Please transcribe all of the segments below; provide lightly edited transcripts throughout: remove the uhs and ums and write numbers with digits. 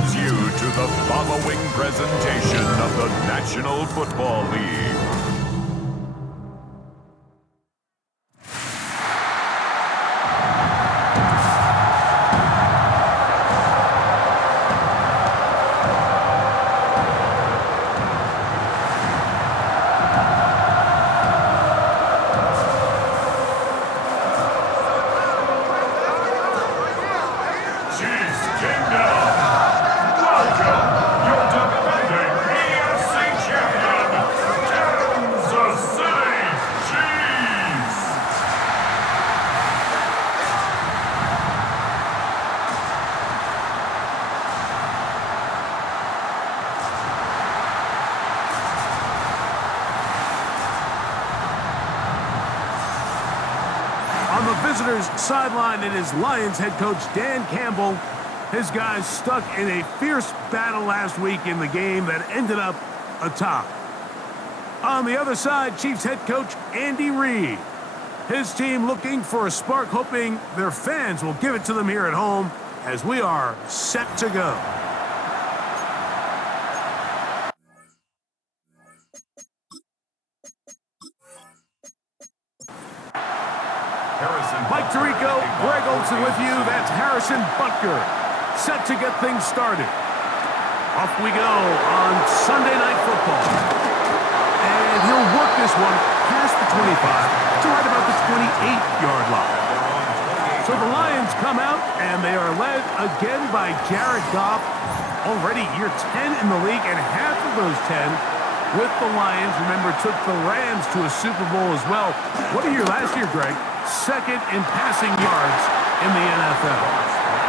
brings you to the following presentation of the National Football League. On the visitors' sideline, it is Lions head coach Dan Campbell. His guys stuck in a fierce battle last week in the game that ended up a tie. On the other side, Chiefs head coach Andy Reid. His team looking for a spark, hoping their fans will give it to them here at home as we are set to go. Mike Tirico, Greg Olson with you. That's Harrison Butker, set to get things started. Off we go on Sunday Night Football. And he'll work this one past the 25 to right about the 28-yard line. So the Lions come out, and they are led again by Jared Goff, already year 10 in the league, and half of those 10 with the Lions. Remember, took the Rams to a Super Bowl as well. What a year last year, Greg. Second in passing yards in the NFL.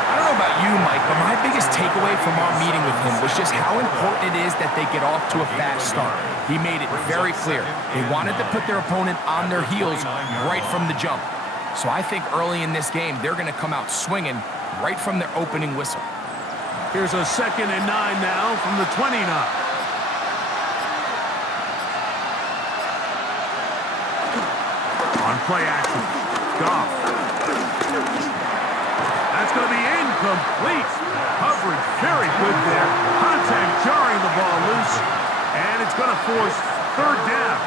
I don't know about you, Mike, but my biggest takeaway from our meeting with him was just how important it is that they get off to a fast start. He made it very clear. They wanted to put their opponent on their heels right from the jump. So I think early in this game, they're going to come out swinging right from their opening whistle. Here's a 2nd and 9 now from the 29. On play action, Goff. That's going to be incomplete. Coverage very good there. Contact jarring the ball loose. And it's going to force 3rd down.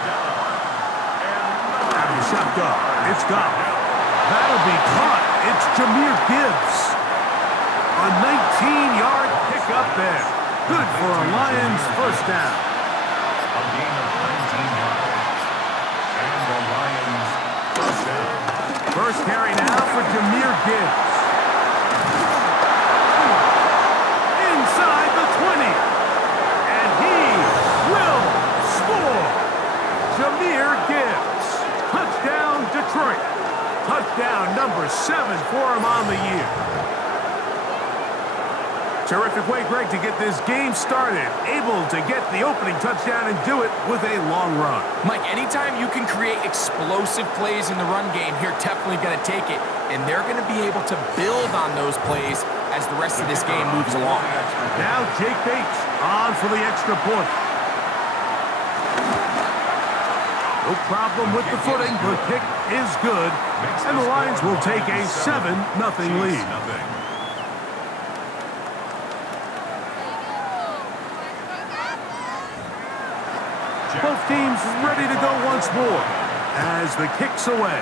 Having a shot go. It's Goff. That'll be caught. It's Jahmyr Gibbs. A 19-yard pickup there. Good for a Lions first down. A gain of 19 yards. And the Lions first down. First carry now for Jahmyr Gibbs. Inside the 20. And he will score. Jahmyr Gibbs. Touchdown, Detroit. Touchdown number 7 for him on the year. Terrific way, Greg, to get this game started. Able to get the opening touchdown and do it with a long run. Mike, anytime you can create explosive plays in the run game, you're definitely going to take it. And they're going to be able to build on those plays as the rest of this game moves along. Now Jake Bates on for the extra point. No problem with the footing. The kick is good. And the Lions will take a 7-0 lead. Both teams ready to go once more as the kick's away.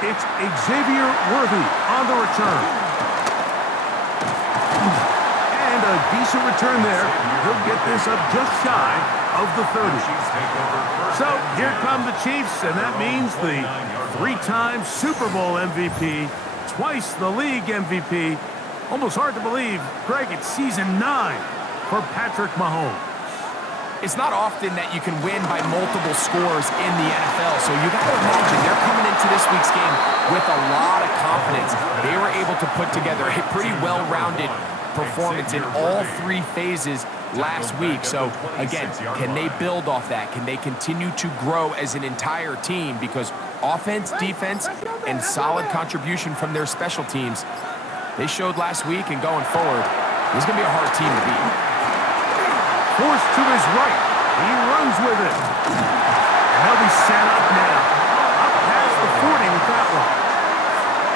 It's Xavier Worthy on the return. And a decent return there. He'll get this up just shy of the 30. So here come the Chiefs, and that means the 3-time Super Bowl MVP, twice the league MVP. Almost hard to believe, Greg, it's season 9 for Patrick Mahomes. It's not often that you can win by multiple scores in the NFL, so you got to imagine they're coming into this week's game with a lot of confidence. They were able to put together a pretty well-rounded performance in all 3 phases last week. So, again, can they build off that? Can they continue to grow as an entire team? Because offense, defense, and solid contribution from their special teams, they showed last week, and going forward, this is going to be a hard team to beat. Forced to his right. He runs with it. And he'll be set up now. Up past the 40 with that one.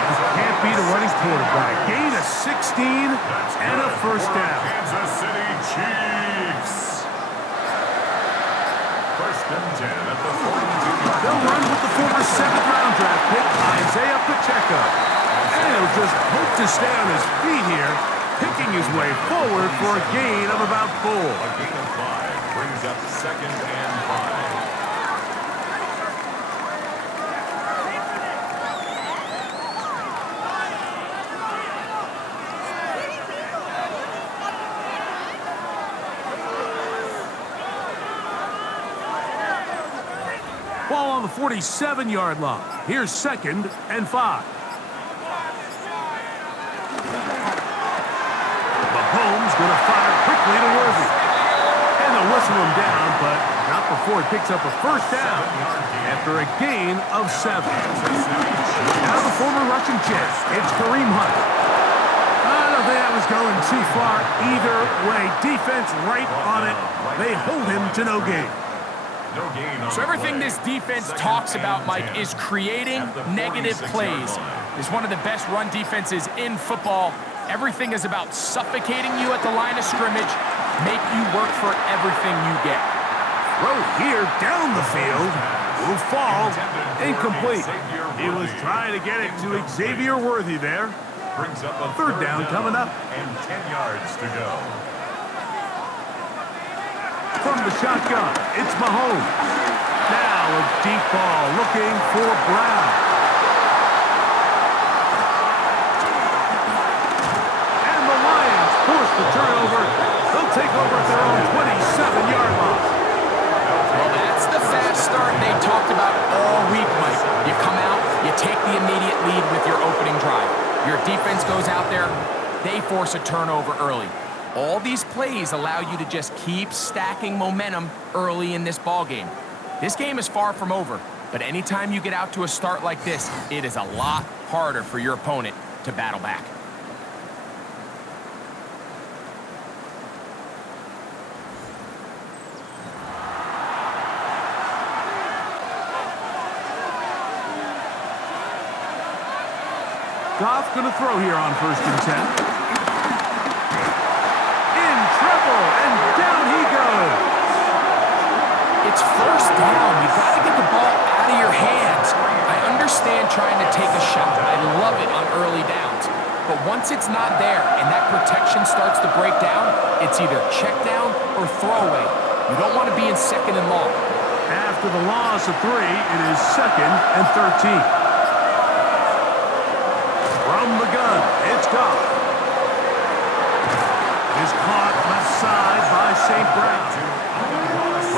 He can't be the running quarterback. Gain of 16 and a first down. Kansas City Chiefs. First and 10 at the 42-yard. They'll run with the former 7th-round draft pick, Isaiah Pacheco. And he'll just hope to stay on his feet here, picking his way forward for a gain of about 4. A gain of 5 brings up second and 5. Ball on the 47-yard line. Here's second and 5. Mahomes going to fire quickly to Worthy. And they'll whistle him down, but not before he picks up a first down after a gain of 7. Now the former Russian champ, it's Kareem Hunt. I don't think that was going too far either way. Defense right on it. They hold him to no gain. So everything this defense talks about, Mike, is creating negative plays. It's one of the best run defenses in football. Everything is about suffocating you at the line of scrimmage, make you work for everything you get. Throw here down the field. Will fall. Incomplete. He was trying to get it to Xavier Worthy there. Brings up a Third down coming up. And 10 yards to go. From the shotgun, it's Mahomes. Now a deep ball looking for Brown. And the Lions force the turnover. They'll take over at their own 27-yard line. Well, that's the fast start they talked about all week, Mike. You come out, you take the immediate lead with your opening drive. Your defense goes out there, they force a turnover early. All these plays allow you to just keep stacking momentum early in this ball game. This game is far from over, but anytime you get out to a start like this, it is a lot harder for your opponent to battle back. Goff going to throw here on first and 10. And down he goes. It's first down. You got to get the ball out of your hands. I understand trying to take a shot. I love it on early downs. But once it's not there and that protection starts to break down, it's either check down or throwaway. You don't want to be in second and long. After the loss of 3, it is second and 13. From the gun, it's Goff. Is caught left side by St. Brown.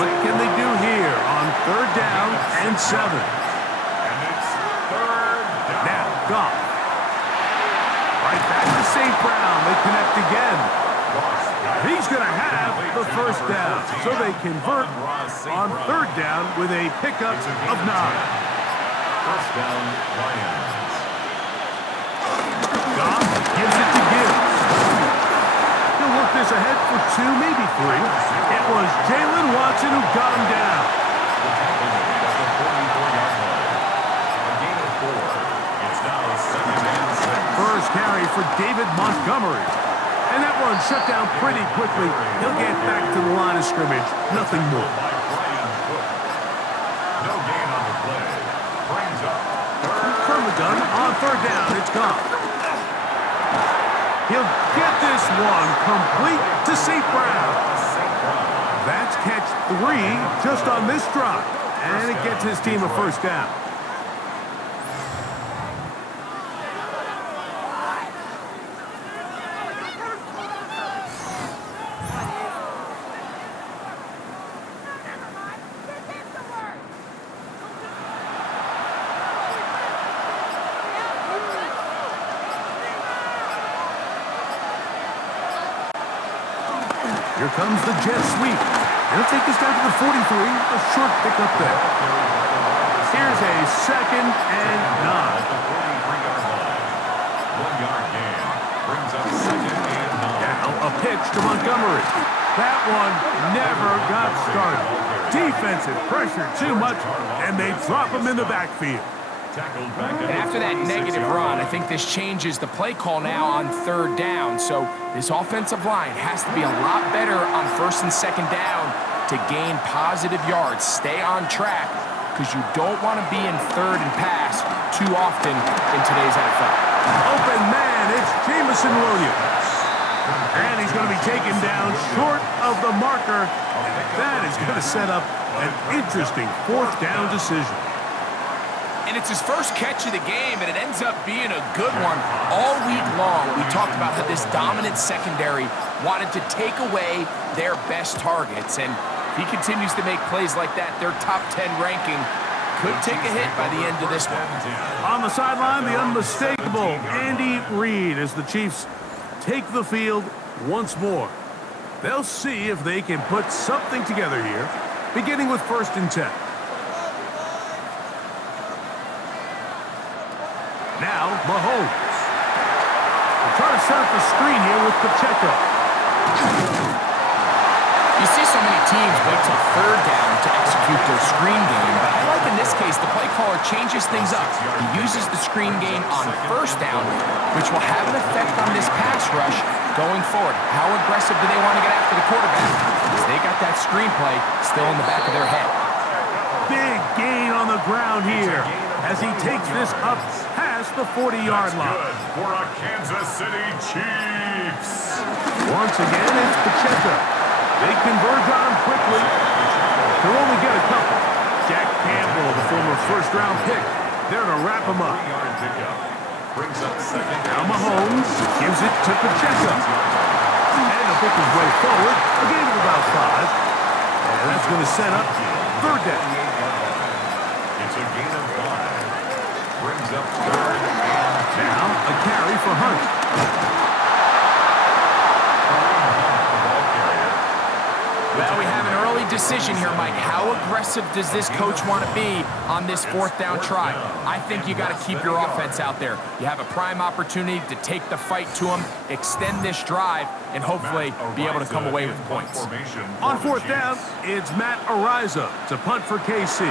What can they do here on third down and 7? And it's third down. Now, Goff. Right back to St. Brown. They connect again. He's going to have the first down. So they convert on third down with a pickup of 9. First down, Lions. Goff gives it to Gibbs. He'll work this ahead for 2, maybe 3. It was Jalen Watson who got him down. The tackle made at the 44-yard line. A gain of 4. It's now second and 6. First carry for David Montgomery. And that one shut down pretty quickly. He'll get back to the line of scrimmage. Nothing more. By Brian Cook. No gain on the play. Brings up third. From the gun on third down, it's Goff. He'll get this one complete to St. Brown. That's catch 3 just on this drive. And it gets his team a first down. Here comes the jet sweep. He'll take us down to the 43. A short pickup there. Here's a second and 9. 43-yard line. 1-yard gain. Brings up second and 9. Now a pitch to Montgomery. That one never got started. Defensive pressure too much, and they drop him in the backfield. Tackled back at And the after that 26 negative yard run, line. I think this changes the play call now on third down. So this offensive line has to be a lot better on first and second down to gain positive yards. Stay on track because you don't want to be in third and pass too often in today's NFL. Open man, it's Jamison Williams. And he's going to be taken down short of the marker. That is going to set up an interesting fourth down decision. And it's his first catch of the game, and it ends up being a good one. All week long, we talked about how this dominant secondary wanted to take away their best targets. And if he continues to make plays like that, their top 10 ranking could take a hit by the end of this one. On the sideline, the unmistakable Andy Reid as the Chiefs take the field once more. They'll see if they can put something together here, beginning with 1st and 10. Now, Mahomes. They're trying to set up the screen here with Pacheco. You see so many teams wait till third down to execute their screen game, but I like in this case the play caller changes things up. He uses the screen game on first down, which will have an effect on this pass rush going forward. How aggressive do they want to get after the quarterback? Because they got that screen play still in the back of their head. Big gain on the ground here as he takes this up past the 40-yard line. Good for a Kansas City Chiefs. Once again, it's Pacheco. They converge on him quickly. They'll only get a couple. Jack Campbell, the former first-round pick, there to wrap him up. 3-yard pickup. Brings up second Now down. Mahomes gives it to Pacheco. And he'll pick his way forward, a gain of about 5. And that's going to set up third down. It's a gain of 5. Brings up third and 2. Now a carry for Hunt. Well, we have an early decision here, Mike. How aggressive does this coach want to be on this fourth down try? I think you got to keep your offense out there. You have a prime opportunity to take the fight to them, extend this drive, and hopefully be able to come away with points. On 4th down, it's Matt Ariza to punt for KC.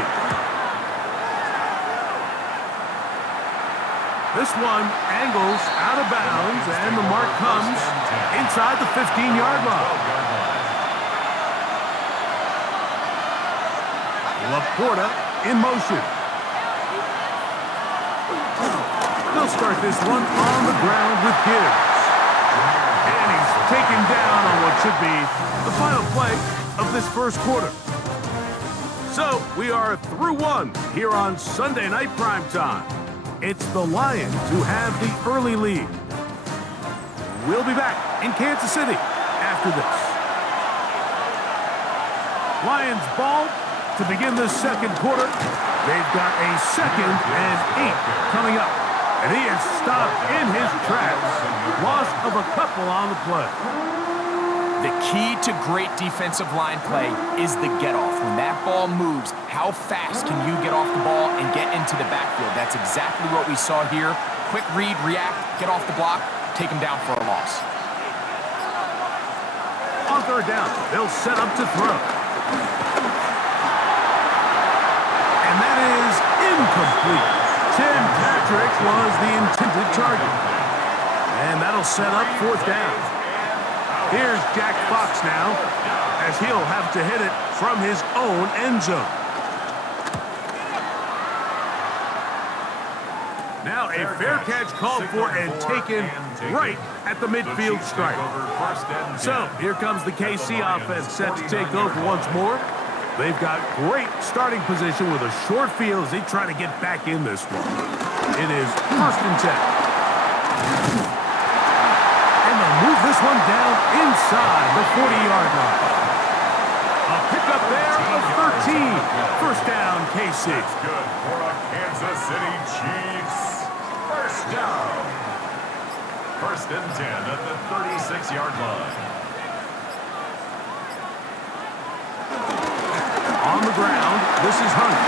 This one angles out of bounds, and the mark comes inside the 15-yard line. Laporta in motion. They'll start this one on the ground with Gibbs. And he's taken down on what should be the final play of this first quarter. So we are through one here on Sunday Night Primetime. It's the Lions who have the early lead. We'll be back in Kansas City after this. Lions ball to begin the second quarter. They've got a 2nd and 8 coming up. And he is stopped in his tracks. Loss of a couple on the play. The key to great defensive line play is the get-off. When that ball moves, how fast can you get off the ball and get into the backfield? That's exactly what we saw here. Quick read, react, get off the block, take him down for a loss. On 3rd down, they'll set up to throw. And that is incomplete. Tim Patrick was the intended target. And that'll set up 4th down. Here's Jack Fox now, as he'll have to hit it from his own end zone. Now a fair catch called for and taken right at the midfield stripe. So here comes the KC offense set to take over once more. They've got great starting position with a short field as they try to get back in this one. It is 1st and 10. And they'll move this one down inside the 40-yard line. A pickup there of 13. 1st down, KC. That's good for a Kansas City Chiefs. 1st down. 1st and 10 at the 36-yard line. On the ground, this is Hunt.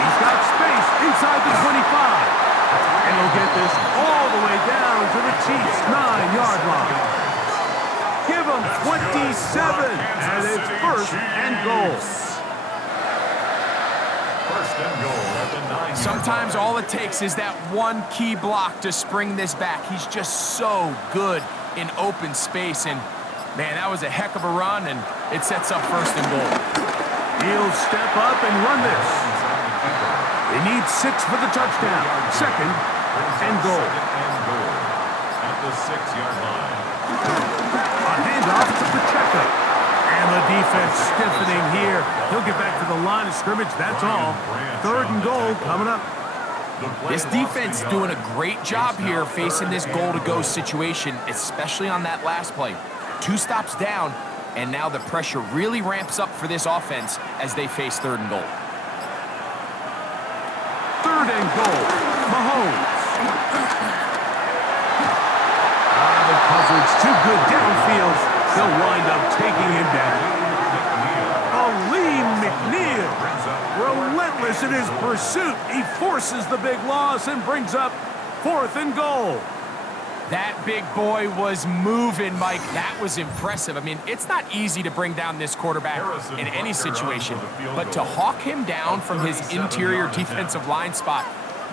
He's got space inside the 25. And he'll get this all the way down to the Chiefs' 9-yard line. Give him 27, and it's 1st and goal. 1st and goal at the 9. Sometimes all it takes is that one key block to spring this back. He's just so good in open space, and man, that was a heck of a run, and it sets up first and goal. He'll step up and run this. They need 6 for the touchdown. Second and goal. At the 6-yard line. A handoff to Pacheco. And the defense stiffening here. He'll get back to the line of scrimmage, that's all. Third and goal coming up. This defense doing a great job here facing this goal-to-go situation, especially on that last play. 2 stops down, and now the pressure really ramps up for this offense as they face third and goal. Third and goal. Mahomes. The coverage too good downfield. They'll wind up taking him down. McNeil, relentless in his pursuit. He forces the big loss and brings up 4th and goal. That big boy was moving, Mike. That was impressive. I mean, it's not easy to bring down this quarterback in any situation, but to hawk him down from his interior defensive line spot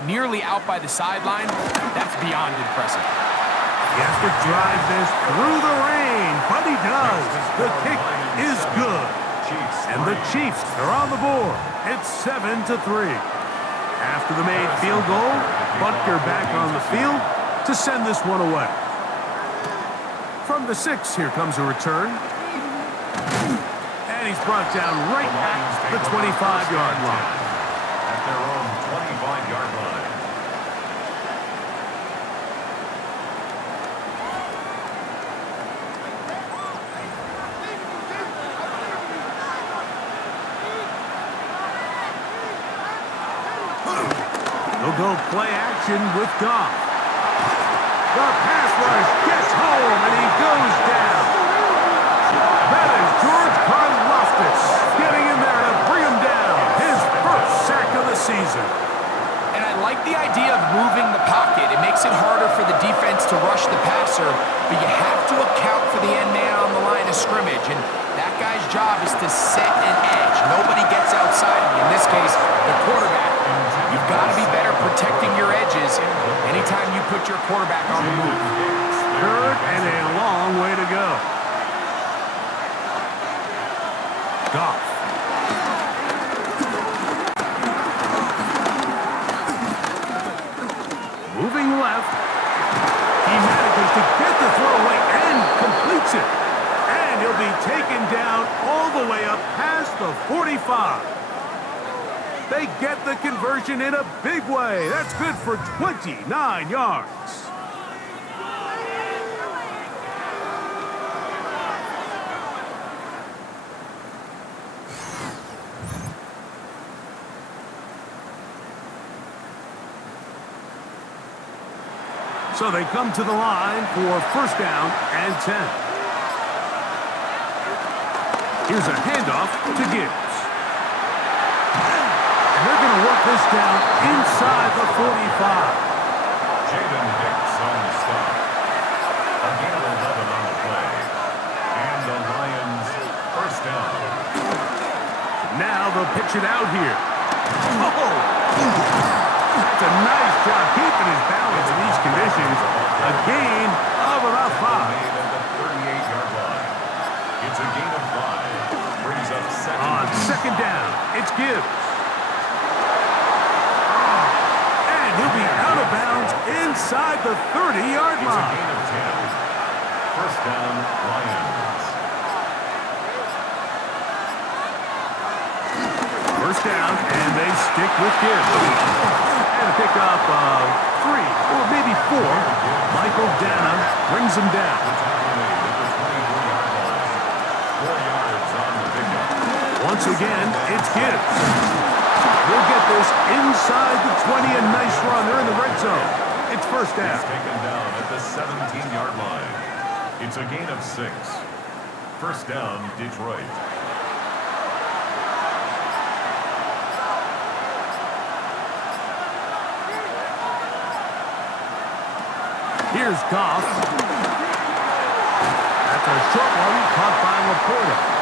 nearly out by the sideline, that's beyond impressive. He has to drive this through the rain, but he does. The kick is good. And the Chiefs are on the board. It's 7-3. After the made field goal, Butker back on the field to send this one away. From the 6, here comes a return. And he's brought down right at the 25-yard line. At their own 25-yard line. They'll go play action with Goff. The pass rush gets home, and he goes down. That is George Karlaftis getting in there to bring him down. His first sack of the season. And I like the idea of moving the pocket. It makes it harder for the defense to rush the passer, but you have to account for the end man on the line of scrimmage, and that guy's job is to set an edge. Nobody gets outside of him. In this case, the quarterback. You've got to be better protecting your edges anytime you put your quarterback on the move. Third and a long way to go. Goff. Moving left. He manages to get the throw away and completes it. And he'll be taken down all the way up past the 45. They get the conversion in a big way. That's good for 29 yards. So they come to the line for first down and 10. Here's a handoff to Gibbs. They're going to work this down inside the 45. Jaden Hicks on the stop. A gain of 11 on the play. And the Lions first down. Now they'll pitch it out here. Oh! That's a nice job keeping his balance in these conditions. A gain of about 5. Made at the 38-yard line. It's a gain of 5. Brings up second. On second down, it's Gibbs. He'll be out of bounds inside the 30-yard line. It's a gain of 10. First down, Lions. First down, and they stick with Gibbs. And a pickup of 3, or maybe 4. Michael Dana brings him down. 4 yards on the pickup. Once again, it's Gibbs. We'll get this inside the 20, a nice run. They're in the red zone. It's first down. He's taken down at the 17-yard line. It's a gain of 6. First down, Detroit. Here's Goff. That's a short one caught by Laporta.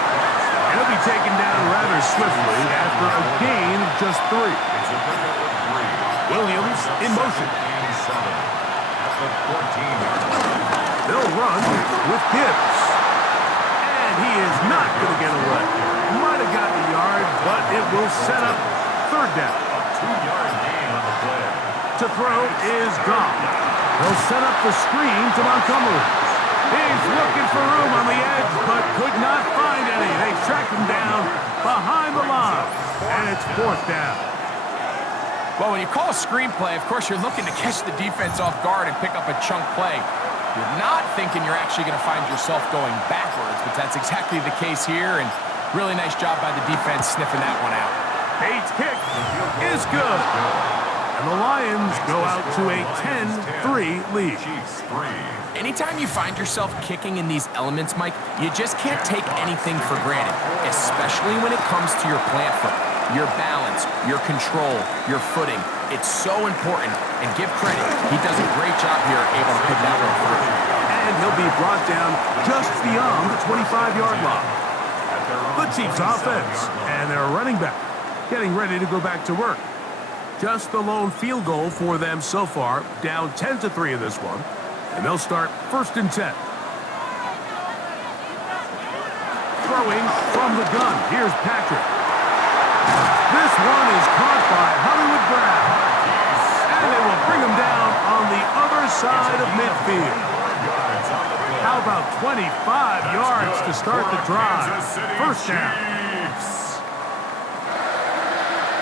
And he'll be taken down rather swiftly after a gain of just 3. It's a pickup of 3. Williams in motion. And 7 at the 14-yard line. They'll run with Gibbs. And he is not going to get away. Might have gotten a yard, but it will set up third down. A 2-yard gain on the play. To throw is Goff. They'll set up the screen to Montgomery. He's looking for room on the edge, but could not find any. They track him down behind the line, and it's fourth down. Well, when you call a screenplay, of course, you're looking to catch the defense off guard and pick up a chunk play. You're not thinking you're actually going to find yourself going backwards, but that's exactly the case here, and really nice job by the defense sniffing that one out. Bates' kick is good. And the Lions go out to a 10-3 lead. Chiefs 3. Anytime you find yourself kicking in these elements, Mike, you just can't take anything for granted, especially when it comes to your plant foot, your balance, your control, your footing. It's so important, and give credit. He does a great job here able to put that one through. And he'll be brought down just beyond the 25-yard line. The Chiefs offense and their running back getting ready to go back to work. Just the lone field goal for them so far, down 10-3 in this one. And they'll start first and 10. Throwing from the gun. Here's Patrick. This one is caught by Hollywood Brown. And they will bring him down on the other side of midfield. How about 25 yards to start the drive? First down.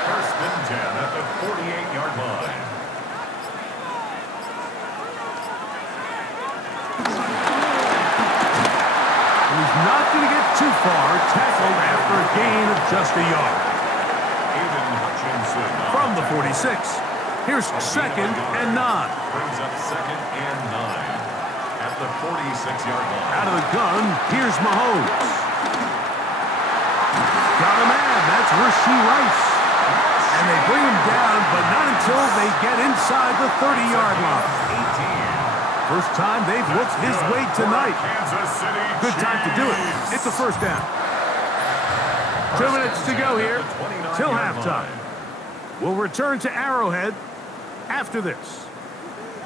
First and 10 at the 48-yard line. He's not going to get too far. Tackled after a gain of just a yard. From the 46. Here's second and 9. Brings up second and 9 at the 46-yard line. Out of the gun, here's Mahomes. Got a man. That's Rashee Rice. And they bring him down, but not until they get inside the 30-yard line. 18. First time they've looked his way tonight. Good time to do it. It's a first down. 2 minutes to go here till halftime. We'll return to Arrowhead after this.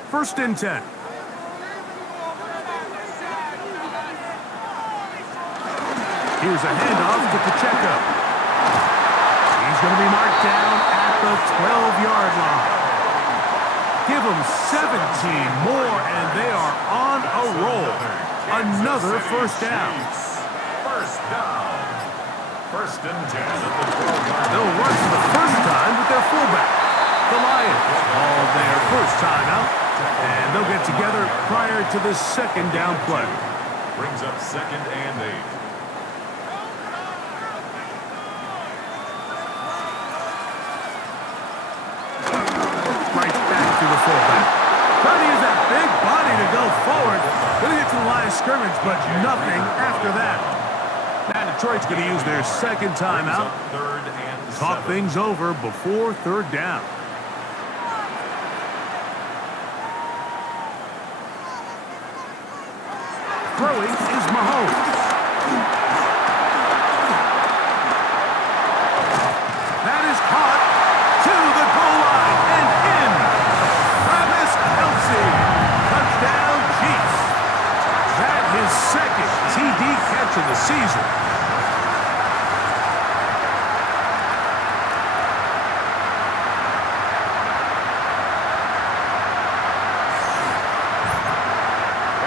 First and 10. Here's a handoff to Pacheco. He's going to be marked down at the 12-yard line. Give them 17 more, and they are on a roll. Another first down. First down. First and 10 at the 12-yard line. They'll run for the first time with their fullback. The Lions call their first timeout, and they'll get together prior to the second down play. Brings up second and 8. Trying to use that big body to go forward. Going to get to the line of scrimmage, but nothing after that. Now Detroit's going to use their second timeout. Talk things over before third down. Throwing is Mahomes. That is caught to the goal line and in. Touchdown, Chiefs. That his second TD catch of the season.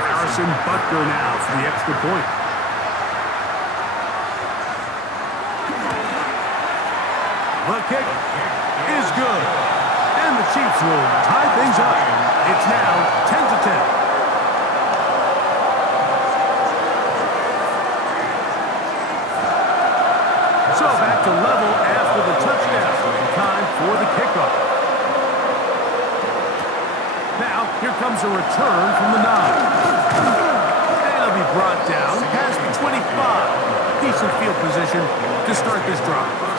Harrison Butker now for the extra point. The kick is good. And the Chiefs will tie things up. It's now 10-10. So back to level after the touchdown. Time for the kickoff. Now, here comes a return from the 9. And it'll be brought down past the 25. Decent field position to start this drive.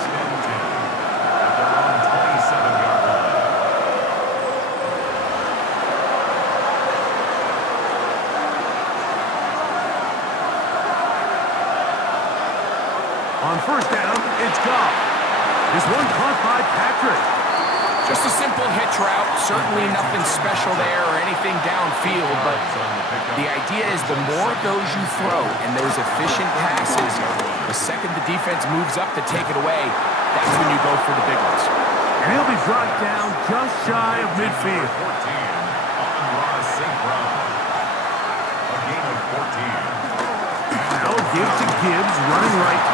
On first down, it's Goff. This one caught by Patrick. Just a simple hitch route. Certainly nothing special there or anything downfield, but the idea is the more of those you throw and those efficient passes, the second the defense moves up to take it away, that's when you go for the big ones. And he'll be brought down just shy of midfield. 14, Amon-Ra St. Brown. A gain of 14. Now give to Gibbs, running right.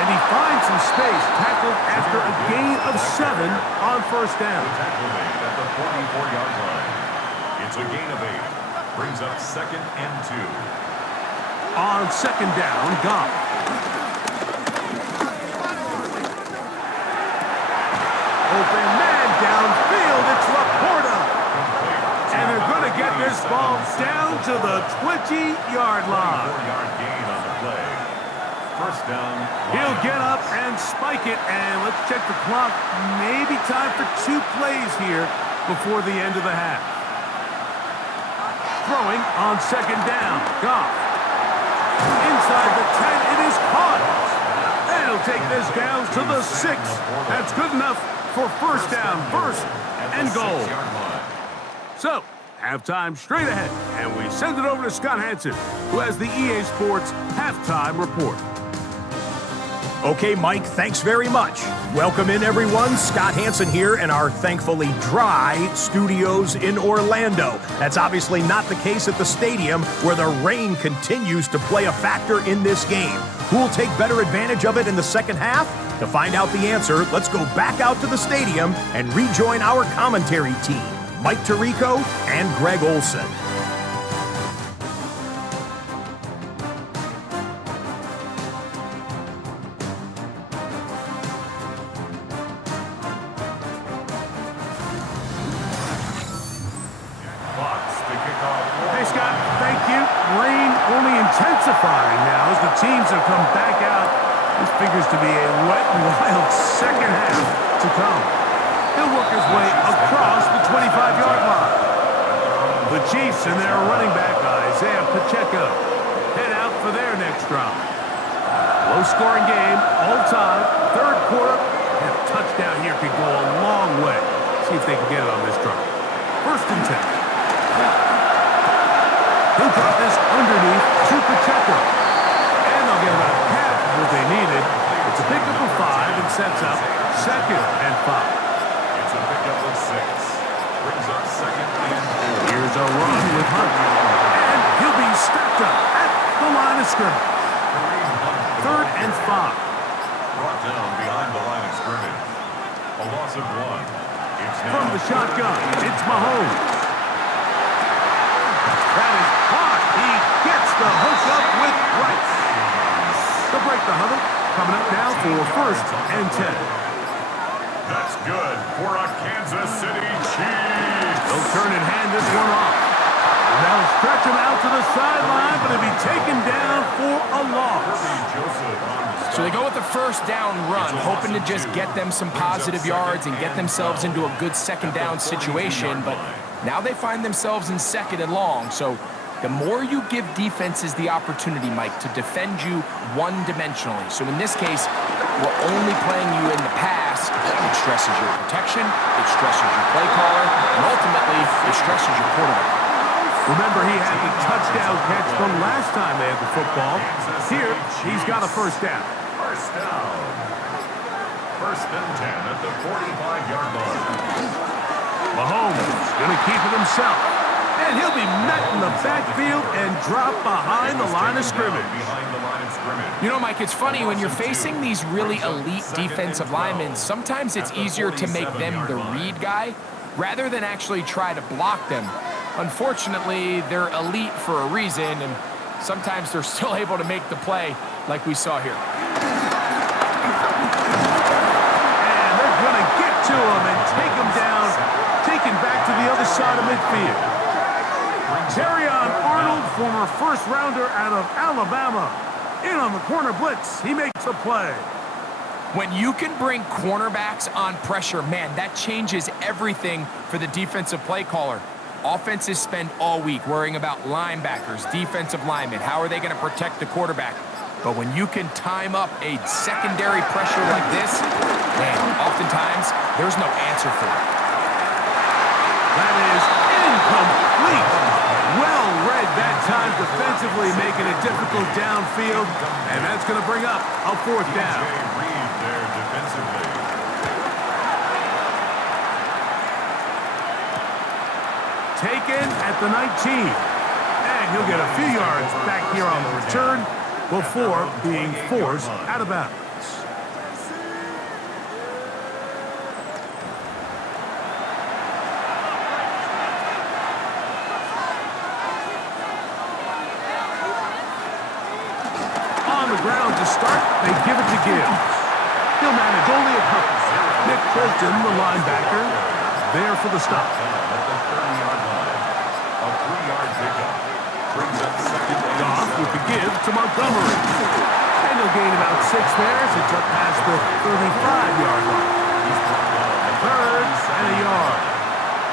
And he finds some space, tackled after a gain of 7 on first down. Tackle made at the 44-yard line. It's a gain of 8. Brings up 2nd and 2. On second down, Goff. Open man downfield, it's Laporta. And they're going to get this ball down to the 20-yard line. 4-yard gain on the play. First down. He'll get up and spike it, and let's check the clock. Maybe time for 2 plays here before the end of the half. Throwing on second down, Goff. Inside the 10, it is caught. And he'll take this down to the 6. That's good enough for first down, first and goal. So, halftime straight ahead, and we send it over to Scott Hansen, who has the EA Sports halftime report. Okay, Mike, thanks very much. Welcome in, everyone. Scott Hansen here in our thankfully dry studios in Orlando. That's obviously not the case at the stadium, where the rain continues to play a factor in this game. Who will take better advantage of it in the second half? To find out the answer, let's go back out to the stadium and rejoin our commentary team, Mike Tirico and Greg Olson. Hey, Scott, thank you. Rain only intensifying now as the teams have come back out. This figures to be a wet and wild second half to come. He'll work his way across the 25-yard line. The Chiefs and their running back, Isaiah Pacheco, head out for their next drive. Low-scoring game, all time, third quarter, and a touchdown here could go a long way. See if they can get it on this drive. First and 10. He'll drop this underneath to Pacheco. And they'll get about half of what they needed. It's a pickup of 5 and sets up second and 5. It's a pickup of 6. Brings up 2nd and 4. Here's a run with Hunt. And he'll be stepped up at the line of scrimmage. Third and 5. Brought down behind the line of scrimmage. A loss of 1. It's now From the shotgun, it's Mahomes. That is caught. He gets the hook up with Rice. They'll break the huddle. Coming up now for first and 10. That's good for a Kansas City Chiefs. They'll turn and hand this one off. And they'll stretch him out to the sideline, but he'll be taken down for a loss. So they go with the first down run, hoping to just get them some positive yards and get themselves into a good second down situation, but now they find themselves in second and long. So the more you give defenses the opportunity, Mike, to defend you one-dimensionally. So in this case, we're only playing you in the pass. It stresses your protection, it stresses your play caller, and ultimately, it stresses your quarterback. Remember, he had the touchdown catch from last time they had the football. Here, he's got a first down. First down. First and 10 at the 45-yard line. Mahomes going to keep it himself. And he'll be met in the backfield and dropped behind the line of scrimmage. You know, Mike, it's funny, when you're facing these really elite defensive linemen, sometimes it's easier to make them the read guy rather than actually try to block them. Unfortunately, they're elite for a reason, and sometimes they're still able to make the play like we saw here. And they're going to get to him and take him down, taken back to the other side of midfield. Terrion Arnold, former first-rounder out of Alabama, in on the corner blitz. He makes a play. When you can bring cornerbacks on pressure, man, that changes everything for the defensive play caller. Offenses spend all week worrying about linebackers, defensive linemen. How are they going to protect the quarterback? But when you can time up a secondary pressure like this, man, oftentimes, there's no answer for it. That is incomplete. Well read that time defensively, making it difficult downfield, and that's going to bring up a fourth down. Reed there defensively. Taken at the 19. And he'll get a few yards back here on the return before being forced out of bounds. On the ground to start, they give it to Gibbs. He'll manage only a couple. Nick Bolton, the linebacker, there for the stop. Goff with the give to Montgomery. And he'll gain about 6 there as it's up past the 35-yard line. Third and a yard.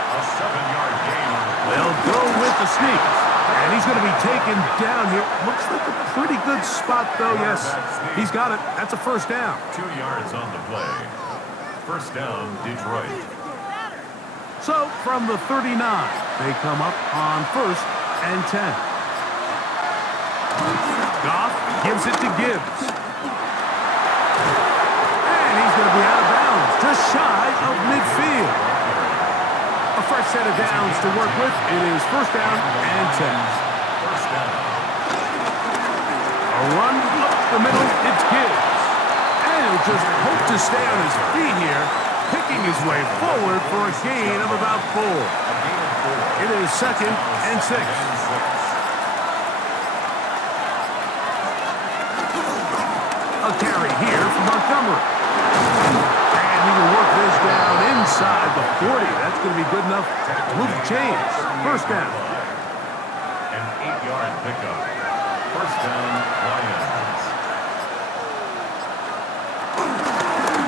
A 7-yard gain. They'll go with the sneak. And he's going to be taken down here. Looks like a pretty good spot, though. Yes, he's got it. That's a first down. 2 yards on the play. First down, Detroit. So, from the 39, they come up on first and 10. Goff gives it to Gibbs. And he's going to be out of bounds, just shy of midfield. A fresh set of downs to work with. It is first down and 10. First down. A run up the middle, it's Gibbs. And he'll just hope to stay on his feet here, picking his way forward for a gain of about 4. It is second and 6. A carry here from Montgomery. And he will work this down inside the 40. That's going to be good enough to move the chains. First down. An 8-yard pickup. First down, Lions.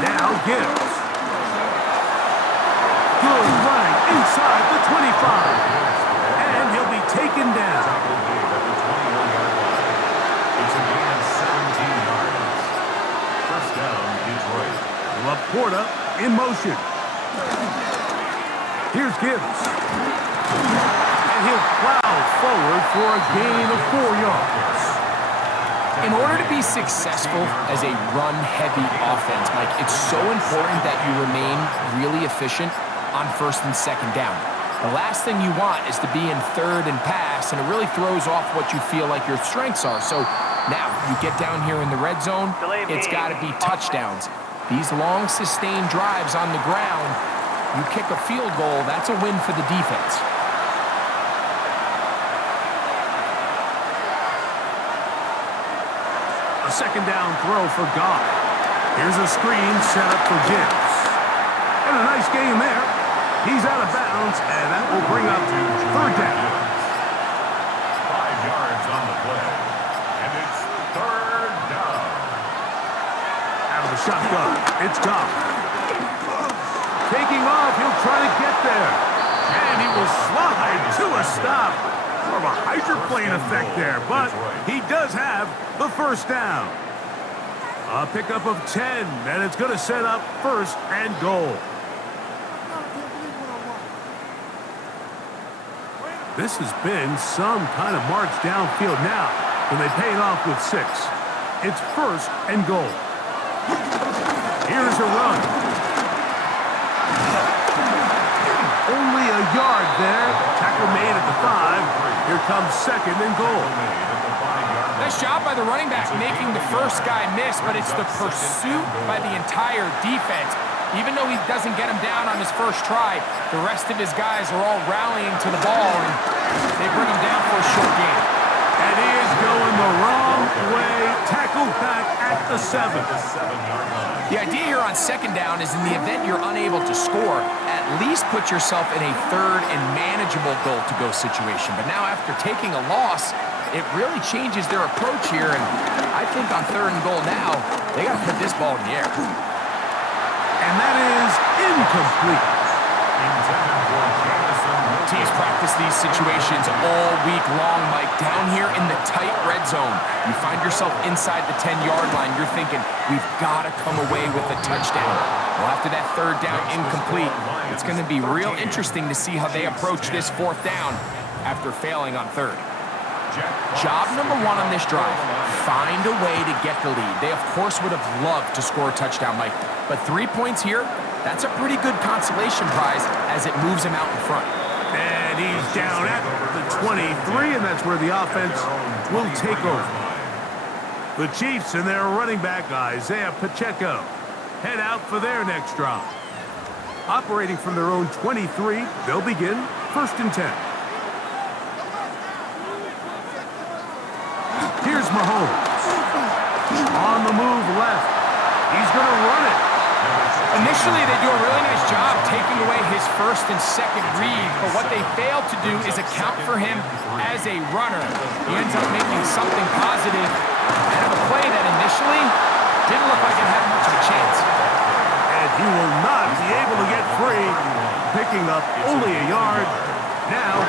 Now Gibbs. Good running inside the 25. And he'll be taken down. It's a gain of 17 yards. First down, Detroit. Laporta in motion. Here's Gibbs. And he'll plow forward for a gain of 4 yards. In order to be successful as a run-heavy offense, Mike, it's so important that you remain really efficient on first and second down. The last thing you want is to be in third and pass, and it really throws off what you feel like your strengths are. So now you get down here in the red zone, it's got to be touchdowns. These long, sustained drives on the ground, you kick a field goal, that's a win for the defense. A second down throw for Goff. Here's a screen set up for Gibbs. And a nice game there. He's out of bounds, and that will bring up third down. 5 yards on the play. And it's third down. Out of the shotgun, it's Goff. Taking off, he'll try to get there. And he will slide to a stop. More of a hydroplane effect there, but he does have the first down. A pickup of 10, and it's going to set up first and goal. This has been some kind of march downfield now, and they pay it off with 6. It's first and goal. Here's a run. Only a yard there. Tackle made at the 5. Here comes second and goal. Nice job by the running back making the first guy miss, but it's the pursuit by the entire defense. Even though he doesn't get him down on his first try, the rest of his guys are all rallying to the ball, and they bring him down for a short gain. And he is going the wrong way. Tackled back at the 7. The idea here on second down is in the event you're unable to score, at least put yourself in a third and manageable goal-to-go situation. But now after taking a loss, it really changes their approach here, and I think on third and goal now, they got to put this ball in the air. And that is incomplete. Teams practice these situations all week long, Mike. Down here in the tight red zone, you find yourself inside the 10-yard line. You're thinking, we've got to come away with a touchdown. Well, after that third down incomplete. It's going to be real interesting to see how they approach this fourth down after failing on third. Job number one on this drive, find a way to get the lead. They, of course, would have loved to score a touchdown, Mike. But 3 points here, that's a pretty good consolation prize as it moves him out in front. And he's down at the 23, and that's where the offense will take over. The Chiefs and their running back, Isaiah Pacheco, head out for their next drive. Operating from their own 23, they'll begin 1st and 10. Here's Mahomes. On the move left. He's going to run it. Initially, they do a really nice job taking away his first and second read, but what they fail to do is account for him as a runner. He ends up making something positive out of a play that initially didn't look like it had much of a chance. And he will not be able to get free, picking up only a yard. Now,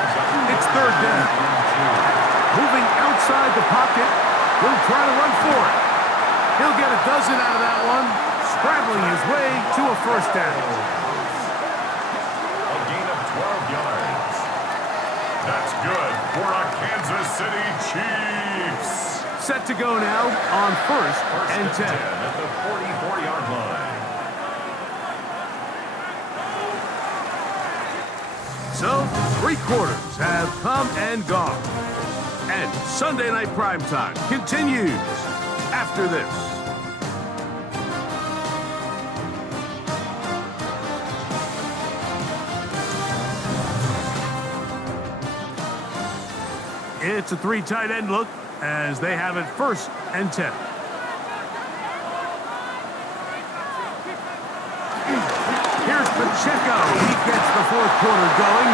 it's 3rd down. Moving outside the pocket, he'll try to run for it. He'll get a dozen out of that one, scrambling his way to a 1st down. A gain of 12 yards. That's good for a Kansas City Chiefs. Set to go now on 1st and 10. At the 44-yard line. So, 3 quarters have come and gone. And Sunday Night Primetime continues after this. It's a 3 tight end look as they have it 1st and 10. Here's Pacheco. He gets the 4th quarter going.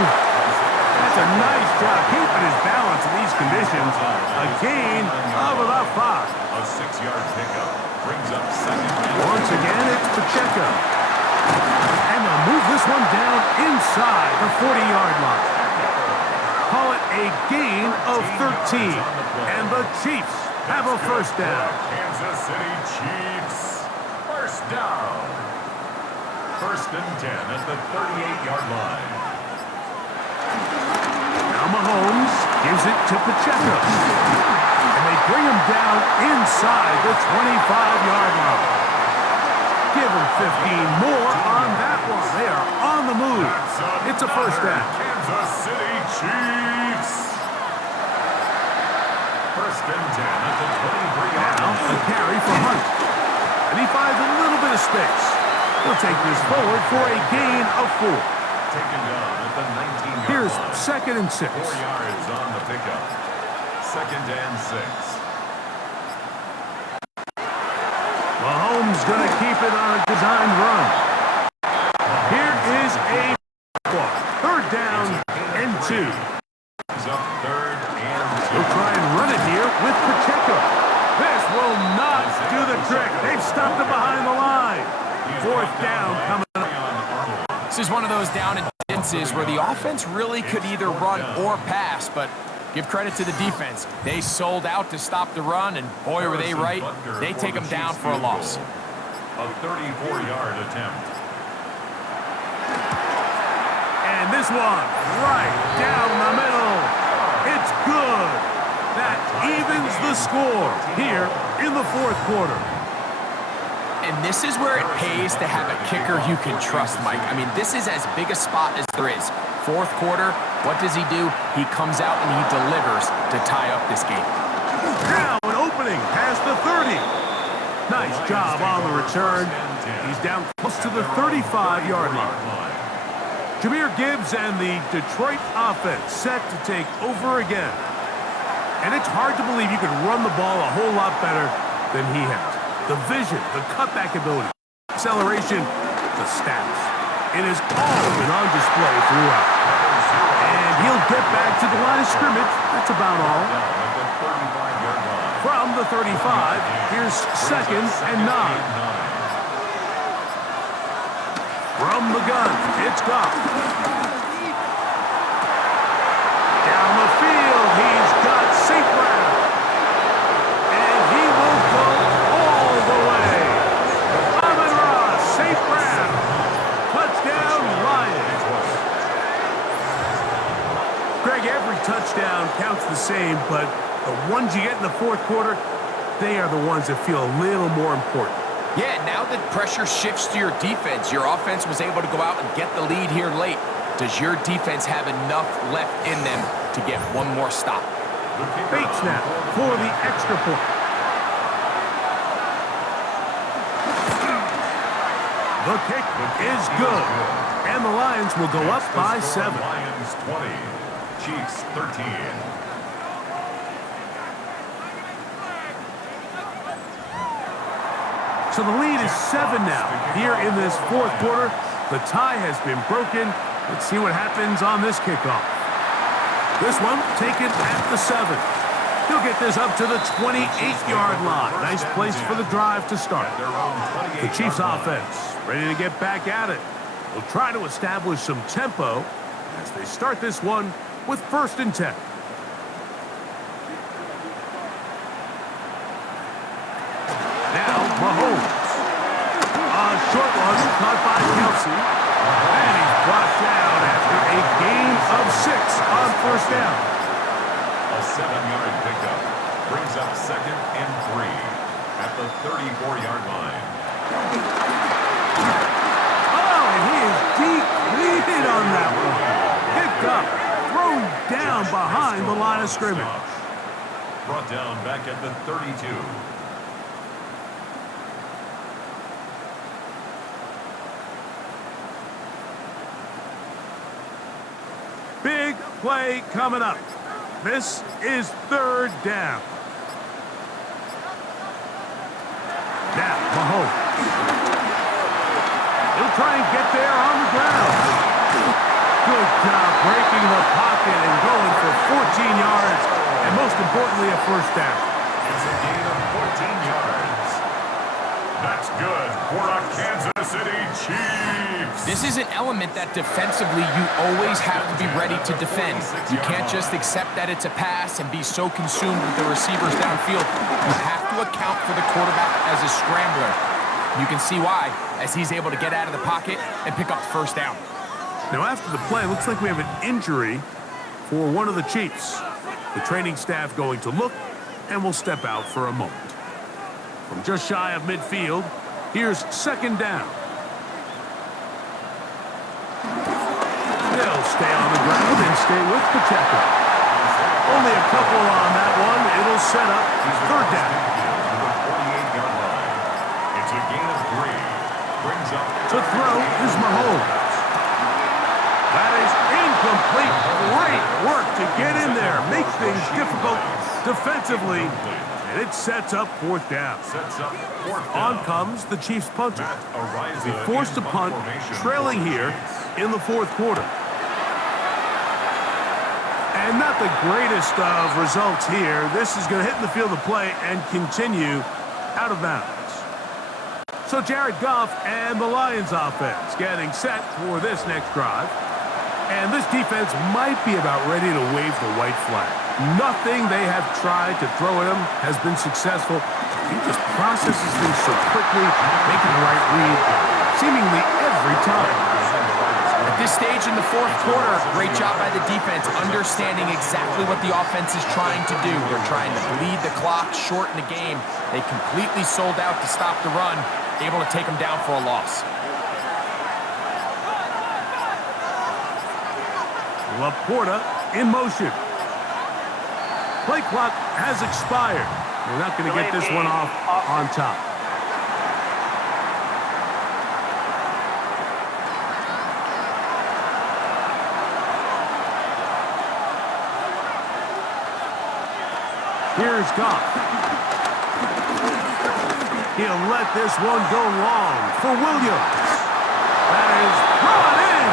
That's a nice job keeping his balance in these conditions. A gain of about 5. A 6-yard pickup brings up 2nd. Once again, it's Pacheco. And they'll move this one down inside the 40-yard line. Call it a gain of 13. And the Chiefs have a 1st down. Kansas City Chiefs. 1st down. 1st and 10 at the 38-yard line. Now Mahomes gives it to Pacheco. And they bring him down inside the 25-yard line. Give him 15 more on that one. They are on the move. It's a 1st down. Kansas City Chiefs. 1st and 10 at the 23-yard Now line. a carry for Hunt. And he finds a little bit of space. He'll take this forward for a gain of 4. Taken down at the 19-yard Here's line. 2nd and 6. 4 yards on the pickup. 2nd and 6. Mahomes going to keep it on a designed run. Here is a 3rd down and 2. He's up 3rd and 2. He'll try and run it here with Pacheco. This will not do the trick. They've stopped him behind the line. 4th down coming up. This is one of those down and instances where the offense really could either run or pass, but give credit to the defense. They sold out to stop the run, and boy, were they right. They take them down for a loss. A 34-yard attempt. And this one right down the middle. It's good. That evens the score here in the 4th quarter. And this is where it pays to have a kicker you can trust, Mike. I mean, this is as big a spot as there is. 4th quarter, what does he do? He comes out and he delivers to tie up this game. Now an opening past the 30. Nice job on the return. He's down close to the 35-yard line. Jahmyr Gibbs and the Detroit offense set to take over again. And it's hard to believe you can run the ball a whole lot better than he has. The vision, the cutback ability, acceleration, the stats. It has all been on display throughout. And he'll get back to the line of scrimmage. That's about all. From the 35, here's 2nd and 9. From the gun, it's Goff. Down the field, he's got St. Brown. And he will go all the way. Amon-Ra St. Brown touchdown counts the same, but the ones you get in the fourth quarter, they are the ones that feel a little more important. Yeah, now that pressure shifts to your defense, your offense was able to go out and get the lead here late. Does your defense have enough left in them to get one more stop? Bates now for the extra point. The kick is good, and the Lions will go up by 7. Lions 20, Chiefs 13. So the lead is 7 now. Here in this fourth quarter, the tie has been broken. Let's see what happens on this kickoff. This one taken at the 7. He'll get this up to the 28-yard line. Nice place for the drive to start. The Chiefs offense ready to get back at it. They'll try to establish some tempo as they start this one with 1st and 10. Now, Mahomes. A short one caught by Kelsey. And he's brought down after a gain of 6 on 1st down. A 7-yard pickup brings up 2nd and 3 at the 34-yard line. Oh, and he is depleted on that one. Picked up, thrown down behind the line of scrimmage. Brought down back at the 32. Big play coming up. This is 3rd down. Now, Mahomes. He'll try and get there on the ground. Good job breaking the pocket and going for 14 yards, and most importantly, a 1st down. It's a gain of 14 yards. That's good for a Kansas City Chiefs. This is an element that defensively you always have to be ready to defend. You can't just accept that it's a pass and be so consumed with the receivers downfield. You have to account for the quarterback as a scrambler. You can see why, as he's able to get out of the pocket and pick up the 1st down. Now, after the play, looks like we have an injury for one of the Chiefs. The training staff going to look and will step out for a moment. From just shy of midfield, here's 2nd down. They'll stay on the ground and stay with Pacheco. Only a couple on that one. It'll set up 3rd down. It's a gain of 3. Brings up To throw is Mahomes. That is incomplete. Great work to get in there. Make things difficult defensively. And it sets up 4th down. Sets up 4th On down. comes the Chiefs punter. Ariza Be forced to in punt, formation trailing for the here Chiefs. in the 4th quarter. And not the greatest of results here. This is going to hit in the field of play and continue out of bounds. So Jared Goff and the Lions offense getting set for this next drive. And this defense might be about ready to wave the white flag. Nothing they have tried to throw at him has been successful. He just processes things so quickly, making the right read seemingly every time. At this stage in the 4th quarter, great job by the defense, understanding exactly what the offense is trying to do. They're trying to bleed the clock, shorten the game. They completely sold out to stop the run, able to take them down for a loss. Laporta in motion. Play clock has expired. We're not going to get this one off on top. Here's Goff. He'll let this one go long for Williams. That is brought in.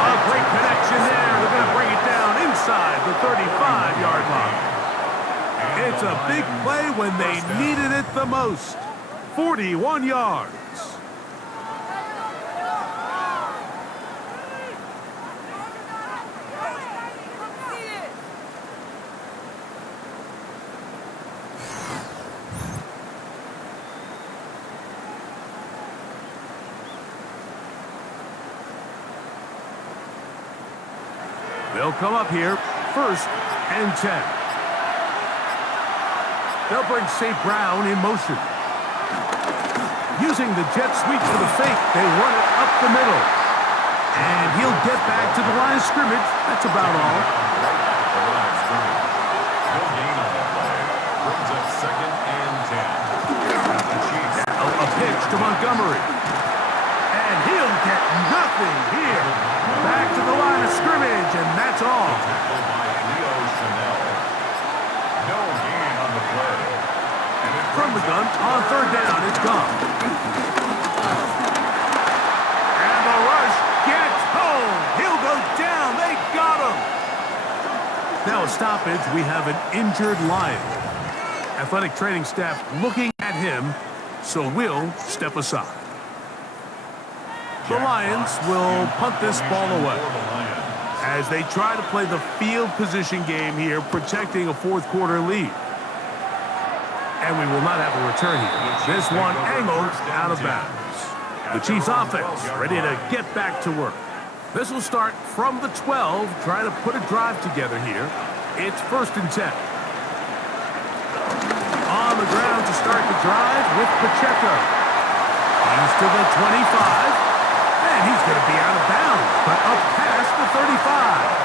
A great connection there. They're going to bring it down inside the 35-yard line. It's a big play when they needed it the most. 41 yards. They'll come up here first and 10. They'll bring St. Brown in motion. Using the jet sweep for the fake, they run it up the middle. And he'll get back to the line of scrimmage. That's about all. No gain on the play. Brings up second and 10. Now a pitch to Montgomery. And he'll get nothing here. Back to the line of scrimmage, and that's all. Tackled by Leo Chanel. No gain on the play. And it From the gun, on third down, it's gone. And the rush gets home. He'll go down. They got him. Now a stoppage. We have an injured Lion. Athletic training staff looking at him, so we'll step aside. The Lions will punt this ball away as they try to play the field position game here, protecting a fourth quarter lead. And we will not have a return here. This one angled out of bounds. The Chiefs offense ready to get back to work. This will start from the 12, trying to put a drive together here. It's first and 10. On the ground to start the drive with Pacheco. He's to the 25. And he's going to be out of bounds, but up past the 35.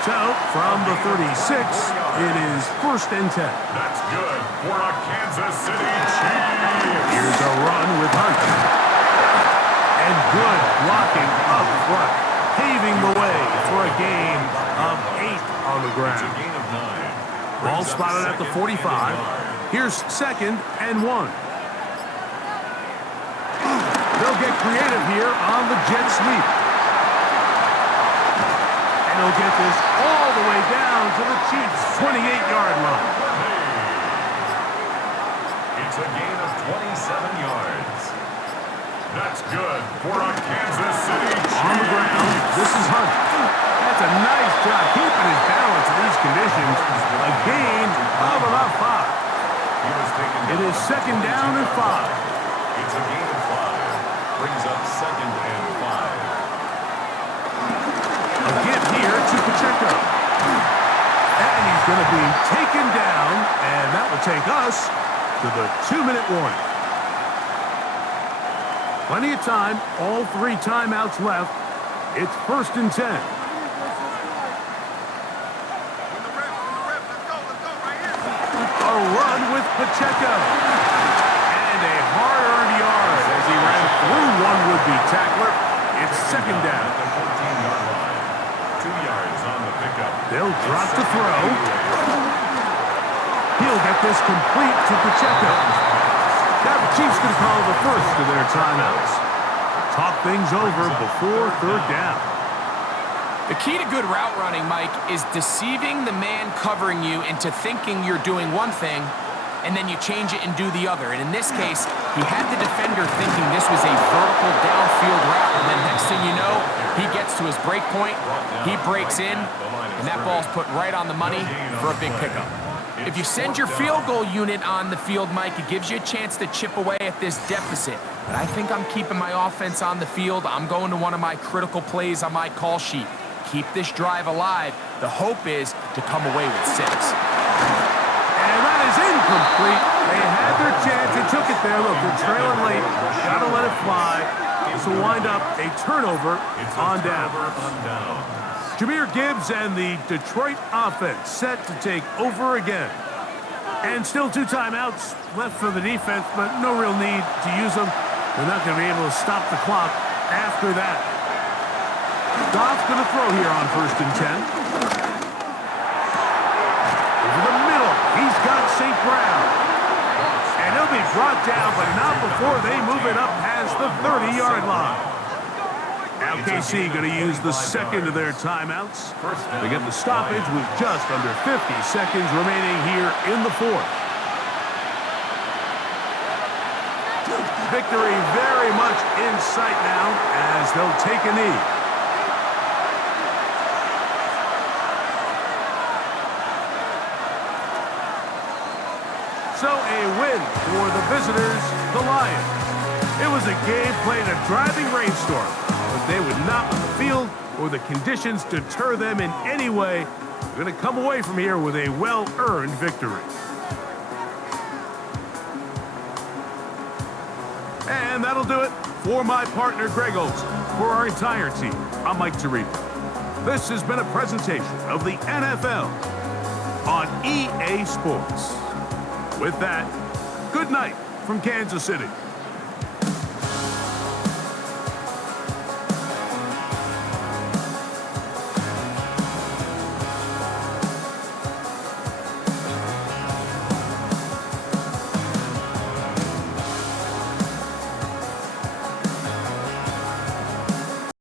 So, from the 36, it is first and 10. That's good for a Kansas City Chiefs. Here's a run with Hunt. And good blocking up front, paving the way for a gain of 8 on the It's a ground. gain of 9. Ball spotted at the 45. Here's second and 1. They'll get creative here on the jet sweep. And he'll get this all the way down to the Chiefs' 28-yard line. It's a gain of 27 yards. That's good for a Kansas City Chiefs. On the ground, this is Hunt. That's a nice job keeping his balance in these conditions. A gain of about 5. He was taken It is second down and 5. It's a gain of 5. Brings up second and 5. A give here to Pacheco. And he's going to be taken down, and that will take us to the 2-minute warning. Plenty of time, all 3 timeouts left. It's first and 10. A run with Pacheco. And a hard-earned yard as he ran through one would-be tackler. It's second down. At the 14-yard line. 2 yards on the pickup. They'll drop to throw. He'll get this complete to Pacheco. Now the Chiefs going to call the first of their timeouts. Talk things over before third down. The key to good route running, Mike, is deceiving the man covering you into thinking you're doing one thing, and then you change it and do the other. And in this case, he had the defender thinking this was a vertical downfield route, and then next thing you know, he gets to his break point, he breaks in, and that ball's put right on the money for a big pickup. If you send your field goal unit on the field, Mike, it gives you a chance to chip away at this deficit. But I think I'm keeping my offense on the field. I'm going to one of my critical plays on my call sheet. Keep this drive alive. The hope is to come away with 6. And that is incomplete. They had their chance. They took it there. Look, they're trailing late. Got to let it fly. This will wind up a turnover on down. Jahmyr Gibbs and the Detroit offense set to take over again. And still 2 timeouts left for the defense, but no real need to use them. They're not going to be able to stop the clock after that. Goff's going to throw here on first and 10. Over the middle, he's got St. Brown. And he'll be brought down, but not before they move it up past the 30-yard line. Now KC going to use the second of their timeouts. They get the stoppage with just under 50 seconds remaining here in the fourth. Victory very much in sight now as they'll take a knee. So a win for the visitors, the Lions. It was a game played in a driving rainstorm, but they would not let the field or the conditions deter them in any way. They're going to come away from here with a well-earned victory. And that'll do it for my partner, Greg Olson. For our entire team, I'm Mike Tirico. This has been a presentation of the NFL on EA Sports. With that, good night from Kansas City.